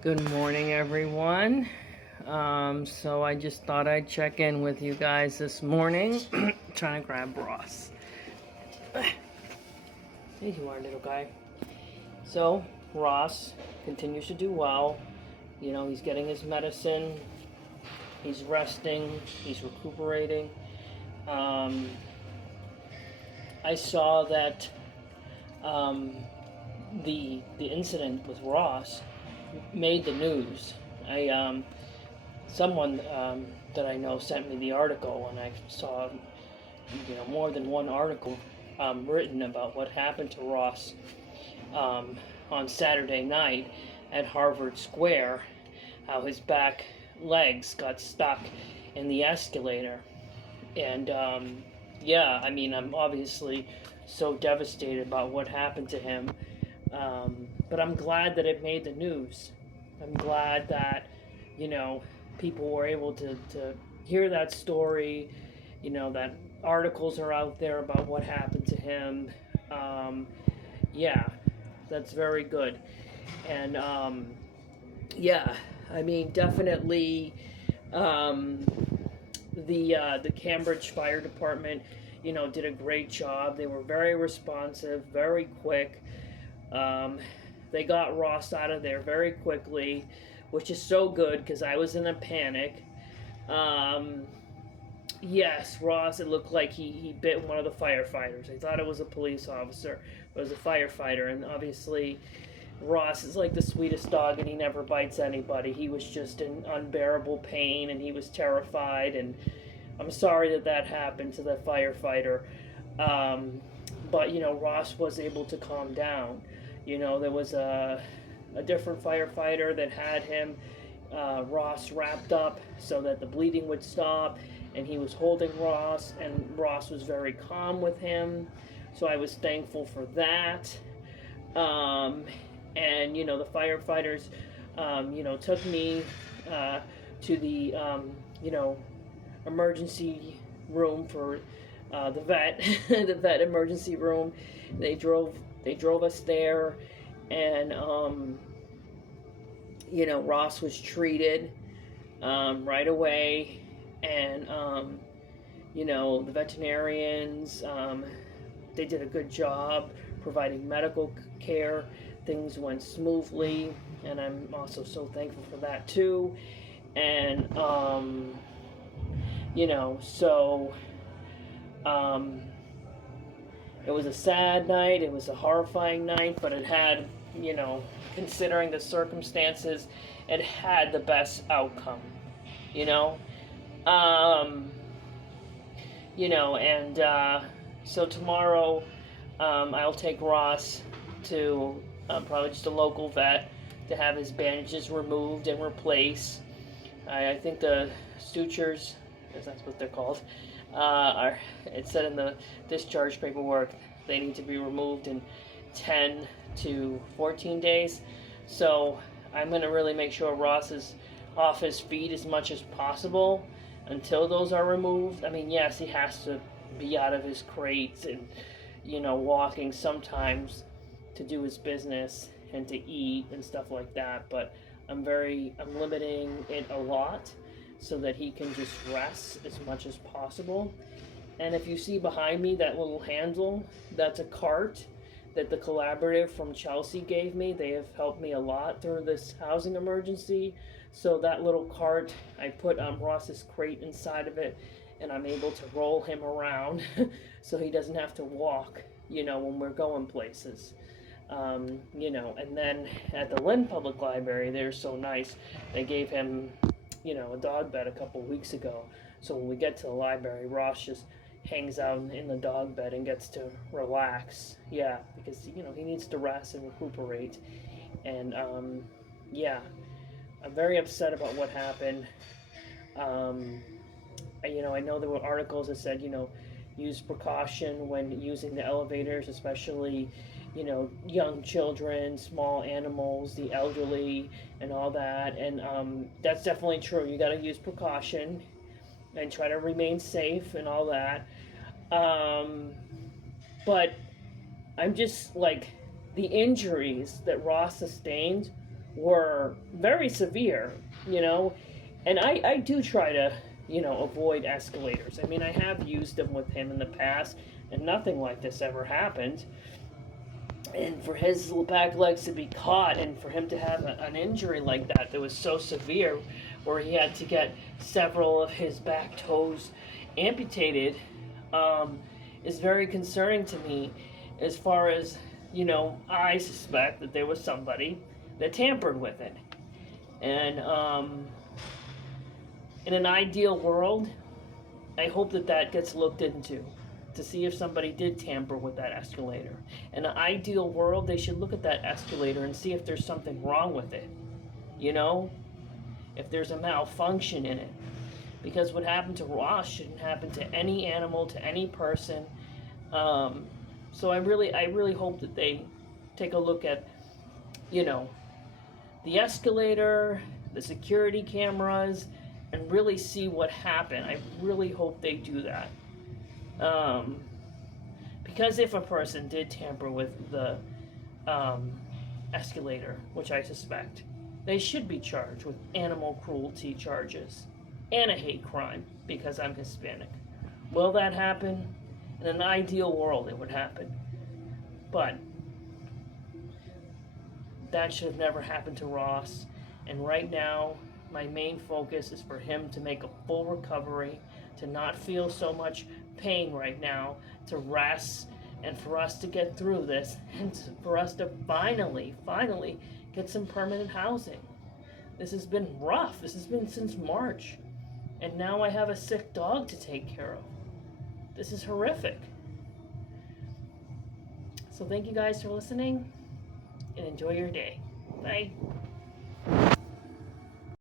Good morning, everyone. So I just thought I'd check in with you guys this morning. Trying to grab Ross. There you are, little guy. So Ross continues to do well. You know, he's getting his medicine. He's resting. He's recuperating. I saw that the incident with Ross made the news. Someone that I know sent me the article, and I saw more than one article written about what happened to Ross on Saturday night at Harvard Square, how his back legs got stuck in the escalator. And I'm obviously so devastated about what happened to him. But I'm glad that it made the news. I'm glad that, people were able to hear that story, that articles are out there about what happened to him. Yeah, that's very good. And definitely the Cambridge Fire Department, did a great job. They were very responsive, very quick. They got Ross out of there very quickly, which is so good because I was in a panic. Yes, Ross, it looked like he bit one of the firefighters. I thought it was a police officer, but it was a firefighter. And obviously, Ross is like the sweetest dog, and he never bites anybody. He was just in unbearable pain, and he was terrified. And I'm sorry that happened to the firefighter. But Ross was able to calm down. There was a different firefighter that had him, Ross, wrapped up so that the bleeding would stop, and he was holding Ross, and Ross was very calm with him. So I was thankful for that. And the firefighters, took me to the emergency room for the vet, the vet emergency room. They drove us there, and Ross was treated right away, and the veterinarians, they did a good job providing medical care. Things went smoothly, and I'm also so thankful for that too. And it was a sad night, it was a horrifying night, but it had, considering the circumstances, it had the best outcome, so tomorrow I'll take Ross to probably just a local vet to have his bandages removed and replaced. I think the sutures, if that's what they're called, it said in the discharge paperwork they need to be removed in 10 to 14 days. So I'm going to really make sure Ross is off his feet as much as possible until those are removed. I mean, yes, he has to be out of his crates and, walking sometimes to do his business and to eat and stuff like that. But I'm limiting it a lot so that he can just rest as much as possible. And if you see behind me that little handle, that's a cart that the collaborative from Chelsea gave me. They have helped me a lot through this housing emergency. So that little cart, I put Ross's crate inside of it, and I'm able to roll him around so he doesn't have to walk, when we're going places. And then at the Lynn Public Library, they're so nice. They gave him, a dog bed a couple weeks ago. So when we get to the library, Ross just hangs out in the dog bed and gets to relax. Yeah, because, he needs to rest and recuperate. And, I'm very upset about what happened. I know there were articles that said, use precaution when using the elevators, especially, young children, small animals, the elderly, and all that. And that's definitely true. You got to use precaution and try to remain safe and all that. But I'm just like, the injuries that Ross sustained were very severe, you know, and I do try to, you know, avoid escalators. I mean, I have used them with him in the past, and nothing like this ever happened. And for his back legs to be caught and for him to have an injury like that was so severe, where he had to get several of his back toes amputated, is very concerning to me. As far as, you know, I suspect that there was somebody that tampered with it. And in an ideal world, I hope that that gets looked into to see if somebody did tamper with that escalator. In an ideal world, they should look at that escalator and see if there's something wrong with it. You know, if there's a malfunction in it. Because what happened to Ross shouldn't happen to any animal, to any person. So I really hope that they take a look at, you know, the escalator, the security cameras, and really see what happened. I really hope they do that. Because if a person did tamper with the escalator, which I suspect, they should be charged with animal cruelty charges and a hate crime because I'm Hispanic. Will that happen? In an ideal world, it would happen. But that should have never happened to Ross. And right now, my main focus is for him to make a full recovery, to not feel so much pain right now, to rest, and for us to get through this, and for us to finally get some permanent housing. This has been rough. This has been since March. And now I have a sick dog to take care of. This is horrific. So thank you guys for listening, and enjoy your day. Bye.